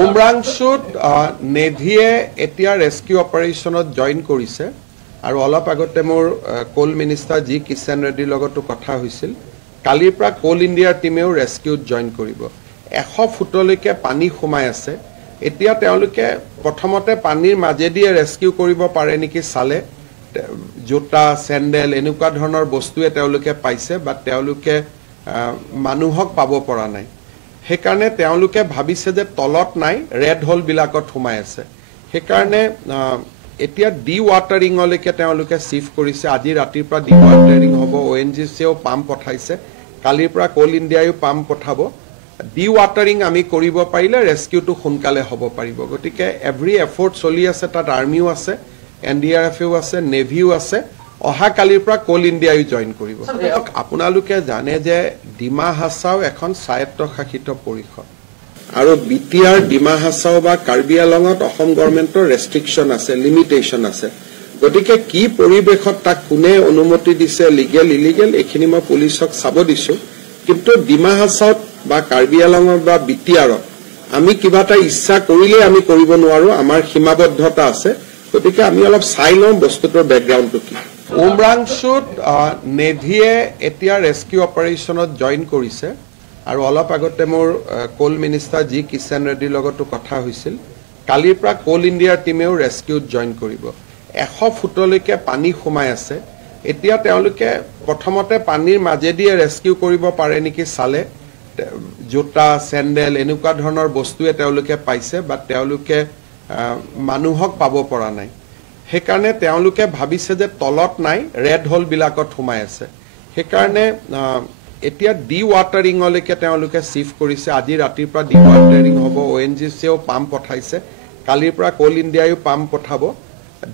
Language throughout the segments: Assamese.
উমৰাংশুত নেভিয়ে এতিয়া ৰেস্কিউ অপাৰেশ্যনত জইন কৰিছে আৰু অলপ আগতে মোৰ কোল মিনিষ্টাৰ জি কিষাণ ৰেড্ডিৰ লগতো কথা হৈছিল। কালিৰ পৰা কোল ইণ্ডিয়াৰ টিমেও ৰেস্কিউত জইন কৰিব। 100 ফুটলৈকে পানী সোমাই আছে। এতিয়া তেওঁলোকে প্ৰথমতে পানীৰ মাজেদিয়ে ৰেস্কিউ কৰিব পাৰে নেকি চালে, জোতা চেণ্ডেল এনেকুৱা ধৰণৰ বস্তুৱে তেওঁলোকে পাইছে, বা তেওঁলোকে মানুহক পাব পৰা নাই। সেইকাৰণে তেওঁলোকে ভাবিছে যে তলত নাই, ৰেড হোলবিলাকত সোমাই আছে। সেইকাৰণে এতিয়া ডি ৱাটাৰিঙলৈকে তেওঁলোকে চিফ্ট কৰিছে। আজি ৰাতিৰ পৰা ডি ৱাটাৰিং হ'ব। ONGCয়েও পাম্প পঠাইছে। কালিৰ পৰা কোল ইণ্ডিয়ায়ো পাম্প পঠাব। ডি ৱাটাৰিং আমি কৰিব পাৰিলে ৰেস্কিউটো সোনকালে হ'ব পাৰিব। গতিকে এভৰি এফৰ্ট চলি আছে। তাত আৰ্মিও আছে, NDRFও আছে, নেভিও আছে। অহা কালিৰ পৰা কোল ইণ্ডিয়ায়ো জইন কৰিব। আপোনালোকে জানে যে ডিমা হাছাও এখন স্বায়ত্তশাসিত পৰিষদ, আৰু BTR ডিমা হাছাও বা কাৰ্বি আংলঙত অসম গভৰ্ণমেণ্টৰ ৰেষ্ট্ৰিকশ্যন আছে, লিমিটেশ্যন আছে। গতিকে কি পৰিৱেশত তাক কোনে অনুমতি দিছে, লিগেল ইলিগেল, এইখিনি মই পুলিচক চাব দিছো। কিন্তু ডিমা হাছাওত বা কাৰ্বি আংলঙত বা BTRত আমি কিবা এটা ইচ্ছা কৰিলে আমি কৰিব নোৱাৰো, আমাৰ সীমাবদ্ধতা আছে। গতিকে আমি অলপ চাই লওঁ বস্তুটোৰ বেকগ্ৰাউণ্ডটো কি। উমৰাংশুত নেভিয়ে এতিয়া ৰেস্কিউ অপাৰেশ্যনত জইন কৰিছে আৰু অলপ আগতে মোৰ কোল মিনিষ্টাৰ জি কিষাণ ৰেড্ডিৰ লগতো কথা হৈছিল। কালিৰ পৰা কোল ইণ্ডিয়াৰ টিমেও ৰেস্কিউত জইন কৰিব। 100 ফুটলৈকে পানী সোমাই আছে। এতিয়া তেওঁলোকে প্ৰথমতে পানীৰ মাজেদিয়ে ৰেস্কিউ কৰিব পাৰে নেকি চালে, জোতা চেণ্ডেল এনেকুৱা ধৰণৰ বস্তুৱে তেওঁলোকে পাইছে, বা তেওঁলোকে মানুহক পাব পৰা নাই। সেইকাৰণে তেওঁলোকে ভাবিছে যে তলত নাই, ৰেড হোলবিলাকত সোমাই আছে। সেইকাৰণে এতিয়া ডি ৱাটাৰিঙলৈকে তেওঁলোকে চিফ্ট কৰিছে। আজি ৰাতিৰ পৰা ডি ৱাটাৰিং হ'ব। ONGCয়েও পাম্প পঠাইছে। কালিৰ পৰা কোল ইণ্ডিয়ায়ো পাম্প পঠাব।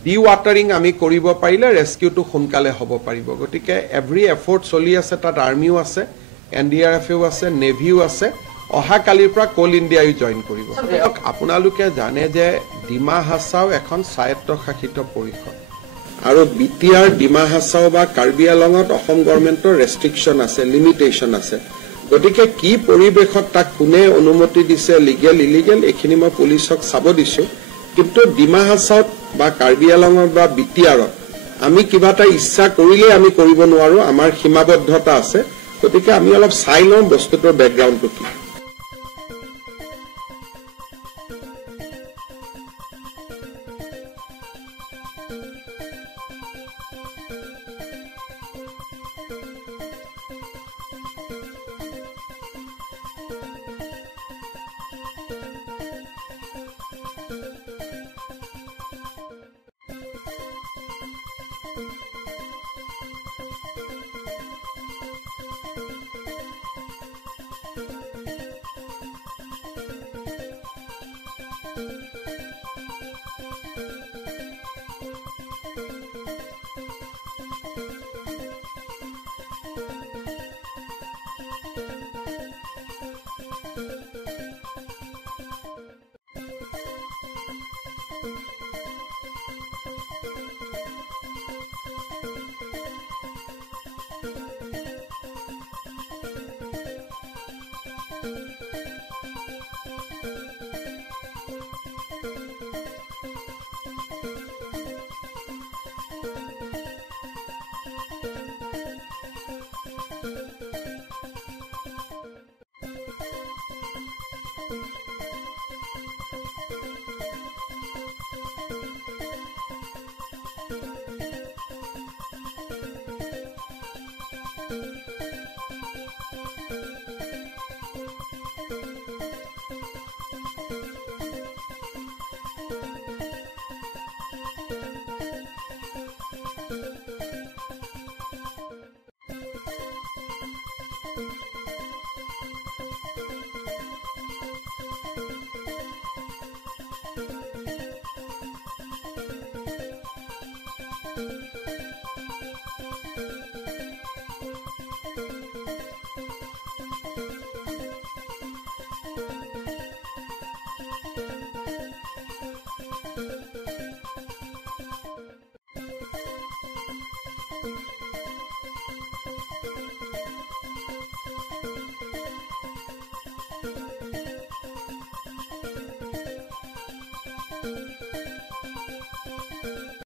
ডি ৱাটাৰিং আমি কৰিব পাৰিলে ৰেস্কিউটো সোনকালে হ'ব পাৰিব। গতিকে এভৰি এফৰ্ট চলি আছে। তাত আৰ্মিও আছে, NDRFও আছে, নেভিও আছে। অহা কালিৰ পৰা কোল ইণ্ডিয়ায়ো জইন কৰিব। আপোনালোকে জানে যে ডিমা হাছাও এখন স্বায়ত্তশাসিত পৰিষদ, আৰু BTR ডিমা হাছাও বা কাৰ্বি আংলঙত অসম গভৰ্ণমেণ্টৰ ৰেষ্ট্ৰিকশ্যন আছে, লিমিটেশ্যন আছে। গতিকে কি পৰিৱেশত তাক কোনে অনুমতি দিছে, লিগেল ইলিগেল, এইখিনি মই পুলিচক চাব দিছো। কিন্তু ডিমা হাছাওত বা কাৰ্বি আংলঙত বা BTRত আমি কিবা এটা ইচ্ছা কৰিলে আমি কৰিব নোৱাৰো, আমাৰ সীমাবদ্ধতা আছে। গতিকে আমি অলপ চাই লওঁ বস্তুটোৰ বেকগ্ৰাউণ্ডটো কি। Thank you.